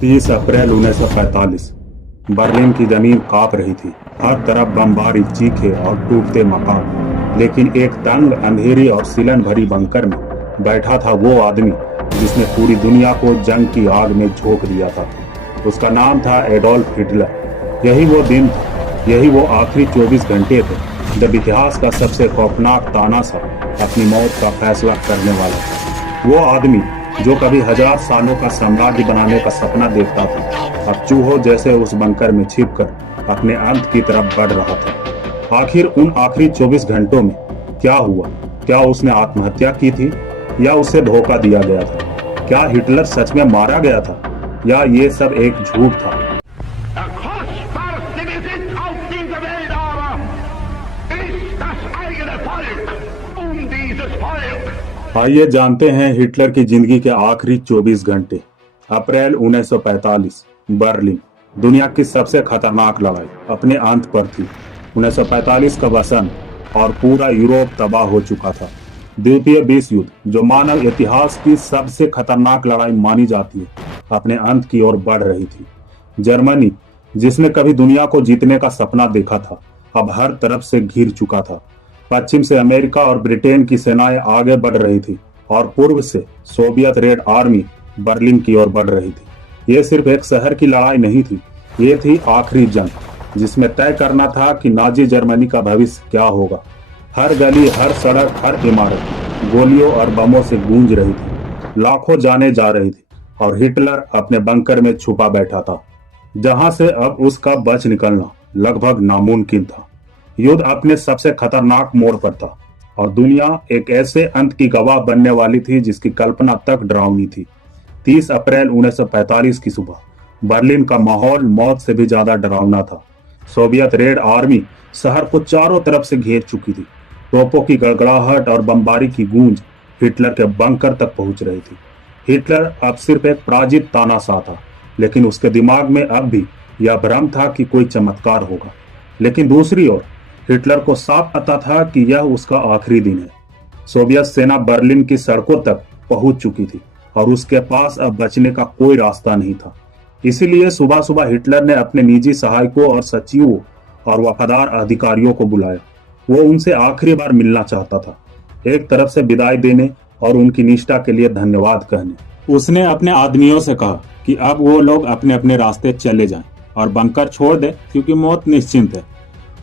30 अप्रैल 1945 Berlin की जमीन कांप रही थी। हर तरफ बमबारी, चीखे और टूटते मकान। लेकिन एक तंग, अंधेरी और सिलन भरी बंकर में बैठा था वो आदमी जिसने पूरी दुनिया को जंग की आग में झोंक दिया था। उसका नाम था एडोल्फ हिटलर। यही वो दिन था, यही वो आखिरी 24 घंटे थे जब इतिहास का सबसे खौफनाक तानाशाह अपनी मौत का फैसला करने वाला था। वो आदमी जो कभी 1000 सालों का साम्राज्य बनाने का सपना देखता था, अब चूहों जैसे उस बंकर में छिपकर अपने अंत की तरफ बढ़ रहा था। आखिर उन आखिरी 24 घंटों में क्या हुआ? क्या उसने आत्महत्या की थी या उसे धोखा दिया गया था? क्या हिटलर सच में मारा गया था या ये सब एक झूठ था? आइए जानते हैं हिटलर की जिंदगी के आखिरी 24 घंटे। अप्रैल 1945 बर्लिन। दुनिया की सबसे खतरनाक लड़ाई अपने अंत पर थी। 1945 का वसंत और पूरा यूरोप तबाह हो चुका था। द्वितीय विश्व युद्ध, जो मानव इतिहास की सबसे खतरनाक लड़ाई मानी जाती है, अपने अंत की ओर बढ़ रही थी। जर्मनी, जिसने कभी दुनिया को जीतने का सपना देखा था, अब हर तरफ से घिर चुका था। पश्चिम से अमेरिका और ब्रिटेन की सेनाएं आगे बढ़ रही थी और पूर्व से सोवियत रेड आर्मी बर्लिन की ओर बढ़ रही थी। ये सिर्फ एक शहर की लड़ाई नहीं थी, ये थी आखिरी जंग जिसमें तय करना था कि नाजी जर्मनी का भविष्य क्या होगा। हर गली, हर सड़क, हर इमारत गोलियों और बमों से गूंज रही थी। लाखों जाने जा रही थी और हिटलर अपने बंकर में छुपा बैठा था, जहां से अब उसका बच निकलना लगभग नामुमकिन था। युद्ध अपने सबसे खतरनाक मोड़ पर था और दुनिया एक ऐसे अंत की गवाह बनने वाली थी जिसकी कल्पना तक डरावनी थी। 30 अप्रैल 1945 की सुबह बर्लिन का माहौल मौत से भी ज्यादा डरावना था। सोवियत रेड आर्मी शहर को चारों तरफ से घेर चुकी थी। तोपों की गड़गड़ाहट और बमबारी की गूंज हिटलर के बंकर तक पहुंच रही थी। हिटलर अब सिर्फ एक पराजित तानाशाह था, लेकिन उसके दिमाग में अब भी यह भ्रम था कि कोई चमत्कार होगा। लेकिन दूसरी ओर हिटलर को साफ पता था कि यह उसका आखिरी दिन है। सोवियत सेना बर्लिन की सड़कों तक पहुंच चुकी थी और उसके पास अब बचने का कोई रास्ता नहीं था। इसीलिए सुबह सुबह हिटलर ने अपने निजी सहायकों और सचिवों और वफादार अधिकारियों को बुलाया। वो उनसे आखिरी बार मिलना चाहता था, एक तरफ से विदाई देने और उनकी निष्ठा के लिए धन्यवाद कहने। उसने अपने आदमियों से कहा कि अब वो लोग अपने अपने रास्ते चले जाएं और बंकर छोड़ दे, क्योंकि मौत निश्चित है।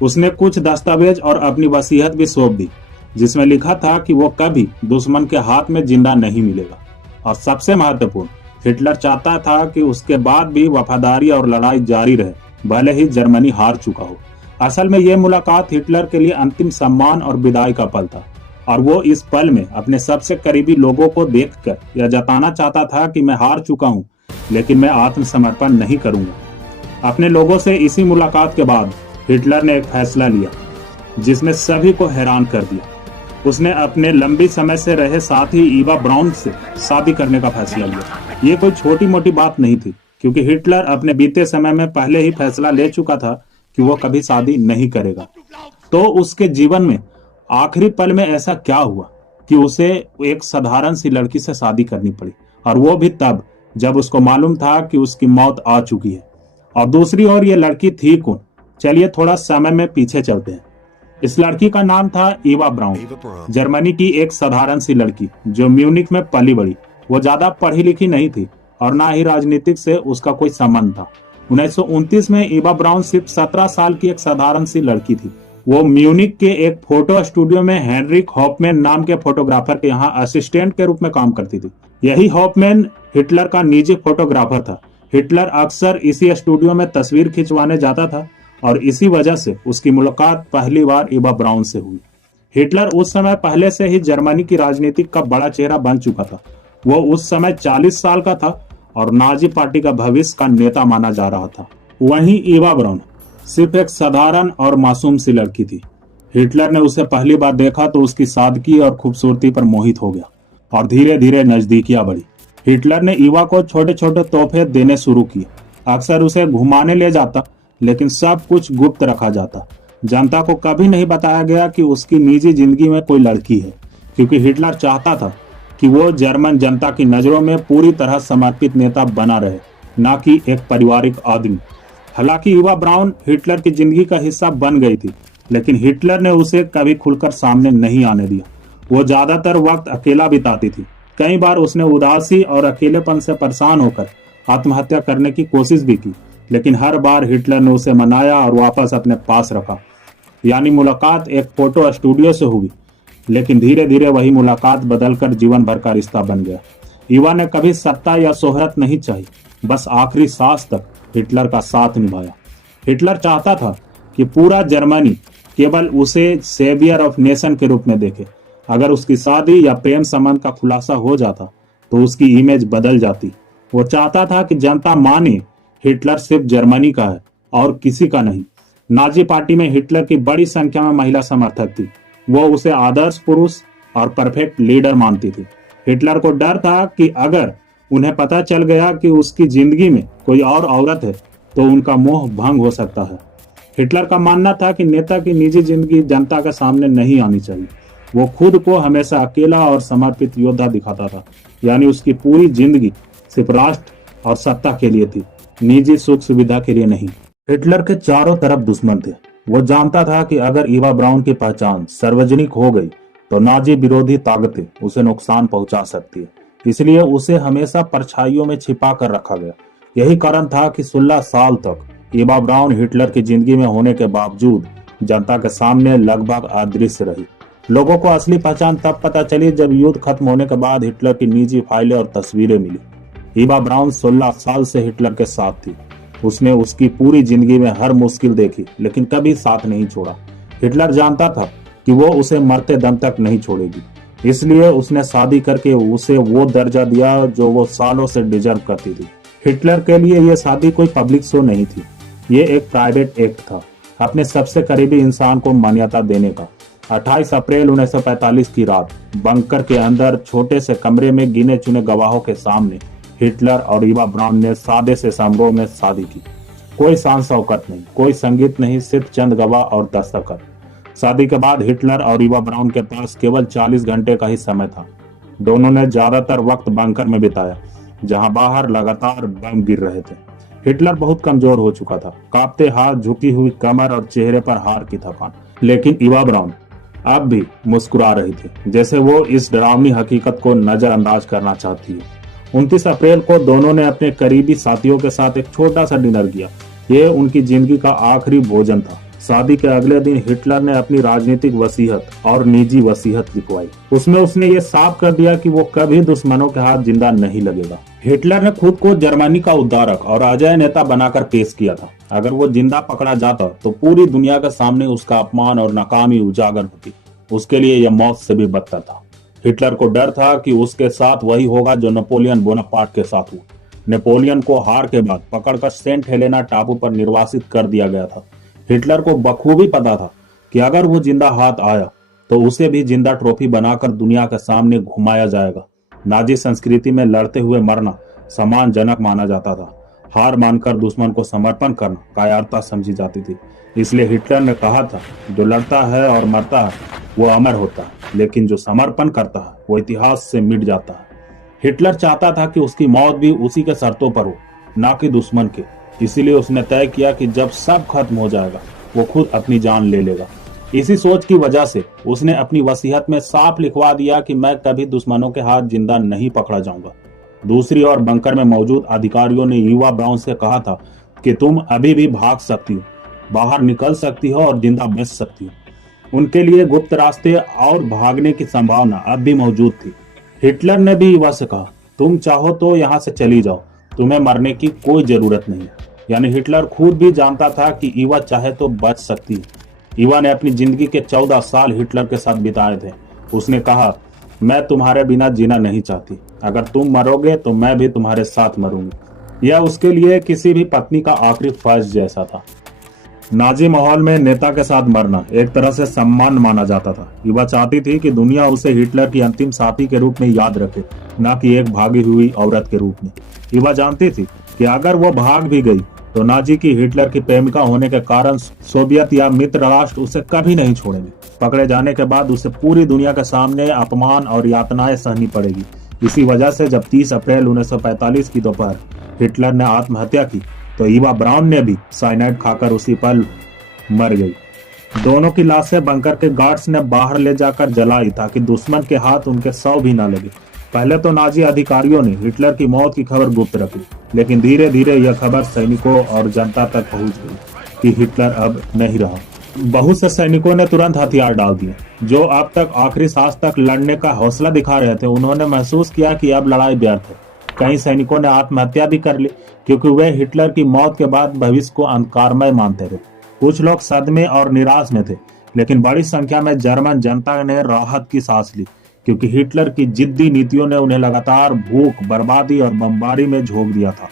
उसने कुछ दस्तावेज और अपनी वसीयत भी सौंप दी, जिसमें लिखा था कि वो कभी दुश्मन के हाथ में जिंदा नहीं मिलेगा। और सबसे महत्वपूर्ण, हिटलर चाहता था कि उसके बाद भी वफादारी और लड़ाई जारी रहे, भले ही जर्मनी हार चुका हो। असल में ये मुलाकात हिटलर के लिए अंतिम सम्मान और विदाई का पल था, और वो इस पल में अपने सबसे करीबी लोगों को देखकर यह जताना चाहता था कि मैं हार चुका हूँ, लेकिन मैं आत्मसमर्पण नहीं करूंगा। अपने लोगों से इसी मुलाकात के बाद हिटलर ने एक फैसला लिया जिसने सभी को हैरान कर दिया। उसने अपने लंबी समय से रहे साथी ईवा ब्राउन से शादी करने का फैसला लिया। ये कोई छोटी मोटी बात नहीं थी, क्योंकि हिटलर अपने बीते समय में पहले ही फैसला ले चुका था कि वो कभी शादी नहीं करेगा। तो उसके जीवन में आखिरी पल में ऐसा क्या हुआ कि उसे एक साधारण सी लड़की से शादी करनी पड़ी, और वो भी तब जब उसको मालूम था कि उसकी मौत आ चुकी है। और दूसरी ओर ये लड़की थी कौन? चलिए थोड़ा समय में पीछे चलते हैं। इस लड़की का नाम था ईवा ब्राउन, जर्मनी की एक साधारण सी लड़की जो म्यूनिक में पली बड़ी। वो ज्यादा पढ़ी लिखी नहीं थी और ना ही राजनीतिक से उसका कोई संबंध था। 1929 में ईवा ब्राउन सिर्फ 17 साल की एक साधारण सी लड़की थी। वो म्यूनिक के एक फोटो स्टूडियो में हेनरिक हॉफमैन नाम के फोटोग्राफर के यहाँ असिस्टेंट के रूप में काम करती थी। यही हॉफमैन हिटलर का निजी फोटोग्राफर था। हिटलर अक्सर इसी स्टूडियो में तस्वीर खिंचवाने जाता था और इसी वजह से उसकी मुलाकात पहली बार ईवा ब्राउन से हुई। हिटलर उस समय पहले से ही जर्मनी की राजनीति का बड़ा चेहरा बन चुका था। वो उस समय 40 साल का था और नाजी पार्टी का भविष्य का नेता माना जा रहा था। वहीं ईवा ब्राउन सिर्फ एक साधारण और मासूम सी लड़की थी। हिटलर ने उसे पहली बार देखा तो उसकी सादगी और खूबसूरती पर मोहित हो गया और धीरे धीरे नजदीकियां बढ़ी। हिटलर ने ईवा को छोटे छोटे तोहफे देने शुरू किए। अक्सर उसे घुमाने ले जाता, लेकिन सब कुछ गुप्त रखा जाता। जनता को कभी नहीं बताया गया कि उसकी निजी जिंदगी में कोई लड़की है, क्योंकि हिटलर चाहता था कि वो जर्मन जनता की नजरों में पूरी तरह समर्पित नेता बना रहे न कि एक पारिवारिक आदमी। हालांकि ईवा ब्राउन हिटलर की जिंदगी का हिस्सा बन गई थी, लेकिन हिटलर ने उसे कभी खुलकर सामने नहीं आने दिया। वो ज्यादातर वक्त अकेला बिताती थी। कई बार उसने उदासी और अकेलेपन से परेशान होकर आत्महत्या करने की कोशिश भी की, लेकिन हर बार हिटलर ने उसे मनाया और वापस अपने पास रखा। यानी मुलाकात एक फोटो स्टूडियो से हुई, लेकिन धीरे धीरे वही मुलाकात बदलकर जीवन भर का रिश्ता बन गया। ईवा ने कभी सत्ता या शोहरत नहीं चाही, बस आखिरी सांस तक हिटलर का साथ निभाया। हिटलर चाहता था कि पूरा जर्मनी केवल उसे सेवियर ऑफ नेशन के रूप में देखे। अगर उसकी शादी या प्रेम संबंध का खुलासा हो जाता तो उसकी इमेज बदल जाती। वो चाहता था कि जनता माने हिटलर सिर्फ जर्मनी का है और किसी का नहीं। नाजी पार्टी में हिटलर की बड़ी संख्या में महिला समर्थक थी। वो उसे आदर्श पुरुष और परफेक्ट लीडर मानती थी। हिटलर को डर था कि अगर उन्हें पता चल गया कि उसकी जिंदगी में कोई और औरत है तो उनका मोह भंग हो सकता है। हिटलर का मानना था कि नेता की निजी जिंदगी जनता के सामने नहीं आनी चाहिए। वो खुद को हमेशा अकेला और समर्पित योद्धा दिखाता था, यानी उसकी पूरी जिंदगी सिर्फ राष्ट्र और सत्ता के लिए थी, निजी सुख सुविधा के लिए नहीं। हिटलर के चारों तरफ दुश्मन थे। वो जानता था कि अगर ईवा ब्राउन की पहचान सार्वजनिक हो गई तो नाजी विरोधी ताकतें उसे नुकसान पहुंचा सकती है। इसलिए उसे हमेशा परछाइयों में छिपा कर रखा गया। यही कारण था कि 16 साल तक ईवा ब्राउन हिटलर की जिंदगी में होने के बावजूद जनता के सामने लगभग अदृश्य रही। लोगों को असली पहचान तब पता चली जब युद्ध खत्म होने के बाद हिटलर की निजी फाइलें और तस्वीरें मिली। ईवा ब्राउन 16 साल से हिटलर के साथ थी। उसने उसकी पूरी जिंदगी में हर मुश्किल देखी, लेकिन कभी साथ नहीं छोड़ा। हिटलर जानता था कि वो उसे मरते दम तक नहीं छोड़ेगी, इसलिए उसने शादी करके उसे वो दर्जा दिया जो वो सालों से डिजर्व करती थी। हिटलर के लिए यह शादी कोई पब्लिक शो नहीं थी, ये एक प्राइवेट एक्ट था, अपने सबसे करीबी इंसान को मान्यता देने का। 28 अप्रैल 1945 की रात बंकर के अंदर छोटे से कमरे में गिने चुने गवाहों के सामने हिटलर और ईवा ब्राउन ने सादे से समारोह में शादी की। कोई शान शौकत नहीं, कोई संगीत नहीं, सिर्फ चंद गवाह और दस्तखत। शादी के बाद हिटलर और ईवा ब्राउन के पास केवल 40 घंटे का ही समय था। दोनों ने ज्यादातर वक्त बंकर में बिताया, जहां बाहर लगातार बम गिर रहे थे। हिटलर बहुत कमजोर हो चुका था, कांपते हाथ, झुकी हुई कमर और चेहरे पर हार की थकान। लेकिन ईवा ब्राउन अब भी मुस्कुरा रही थी, जैसे वो इस डरावनी हकीकत को नजरअंदाज करना चाहती है। 29 अप्रैल को दोनों ने अपने करीबी साथियों के साथ एक छोटा सा डिनर किया। ये उनकी जिंदगी का आखिरी भोजन था। शादी के अगले दिन हिटलर ने अपनी राजनीतिक वसीयत और निजी वसीयत लिखवाई। उसमें उसने ये साफ कर दिया कि वो कभी दुश्मनों के हाथ जिंदा नहीं लगेगा। हिटलर ने खुद को जर्मनी का उद्धारक और अजय नेता बनाकर पेश किया था। अगर वो जिंदा पकड़ा जाता तो पूरी दुनिया के सामने उसका अपमान और नाकामी उजागर होती। उसके लिए यह मौत से भी बदतर था। हिटलर को डर था कि उसके साथ वही होगा जो नेपोलियन बोनापार्ट के साथ हुआ। नेपोलियन को हार के बाद पकड़कर सेंट हेलेना टापू पर निर्वासित कर दिया गया था। हिटलर को बखूबी पता था कि अगर वो जिंदा हाथ आया तो उसे भी जिंदा ट्रॉफी बनाकर दुनिया के सामने घुमाया जाएगा। नाजी संस्कृति में लड़ते हुए मरना सम्मानजनक माना जाता था। हार मानकर दुश्मन को समर्पण करना कायरता समझी जाती थी। इसलिए हिटलर ने कहा था, जो लड़ता है और मरता है वो अमर होता है, लेकिन जो समर्पण करता है वो इतिहास से मिट जाता है। हिटलर चाहता था कि उसकी मौत भी उसी के शर्तों पर हो, ना कि दुश्मन के। इसीलिए उसने तय किया कि जब सब खत्म हो जाएगा वो खुद अपनी जान ले लेगा। इसी सोच की वजह से उसने अपनी वसीयत में साफ लिखवा दिया कि मैं कभी दुश्मनों के हाथ जिंदा नहीं पकड़ा जाऊंगा। दूसरी ओर बंकर में मौजूद अधिकारियों ने ईवा ब्राउन से कहा था कि तुम अभी भी भाग सकती हो, बाहर निकल सकती हो और जिंदा बच सकती हो। उनके लिए गुप्त रास्ते और भागने की संभावना अब भी मौजूद थी। हिटलर ने भी ईवा से कहा, तुम चाहो तो यहाँ से चली जाओ, तुम्हें मरने की कोई जरूरत नहीं। यानी हिटलर खुद भी जानता था कि ईवा चाहे तो बच सकती है। ईवा ने अपनी जिंदगी के 14 साल हिटलर के साथ बिताए थे। उसने कहा, मैं तुम्हारे बिना जीना नहीं चाहती, अगर तुम मरोगे तो मैं भी तुम्हारे साथ मरूंगी। यह उसके लिए किसी भी पत्नी का आखिरी फर्ज जैसा था। नाजी माहौल में नेता के साथ मरना एक तरह से सम्मान माना जाता था। ईवा चाहती थी कि दुनिया उसे हिटलर की अंतिम साथी के रूप में याद रखे, न कि एक भागी हुई औरत के रूप में। ईवा जानती थी कि अगर वो भाग भी गई तो नाजी की हिटलर की प्रेमिका होने के कारण सोवियत या मित्र राष्ट्र उसे कभी नहीं छोड़ेंगे। पकड़े जाने के बाद उसे पूरी दुनिया के सामने अपमान और यातनाएं सहनी पड़ेगी। इसी वजह से जब 30 अप्रैल 1945 की दोपहर हिटलर ने आत्महत्या की तो ईवा ब्राउन ने भी साइनाइड खाकर उसी पल मर गई। दोनों की लाशें बंकर के गार्ड्स ने बाहर ले जाकर जलाई ताकि दुश्मन के हाथ उनके सौ भी न लगे। पहले तो नाजी अधिकारियों ने हिटलर की मौत की खबर गुप्त रखी, लेकिन धीरे धीरे यह खबर सैनिकों और जनता तक पहुंच गई कि हिटलर अब नहीं रहा। बहुत से सैनिकों ने तुरंत हथियार डाल दिए। जो अब तक आखिरी सांस तक लड़ने का हौसला दिखा रहे थे, उन्होंने महसूस किया कि अब लड़ाई व्यर्थ है। कई सैनिकों ने आत्महत्या भी कर ली क्योंकि वे हिटलर की मौत के बाद भविष्य को अंधकारमय मानते थे। कुछ लोग सदमे और निराश में थे, लेकिन बड़ी संख्या में जर्मन जनता ने राहत की सांस ली क्योंकि हिटलर की जिद्दी नीतियों ने उन्हें लगातार भूख, बर्बादी और बमबारी में झोंक दिया था।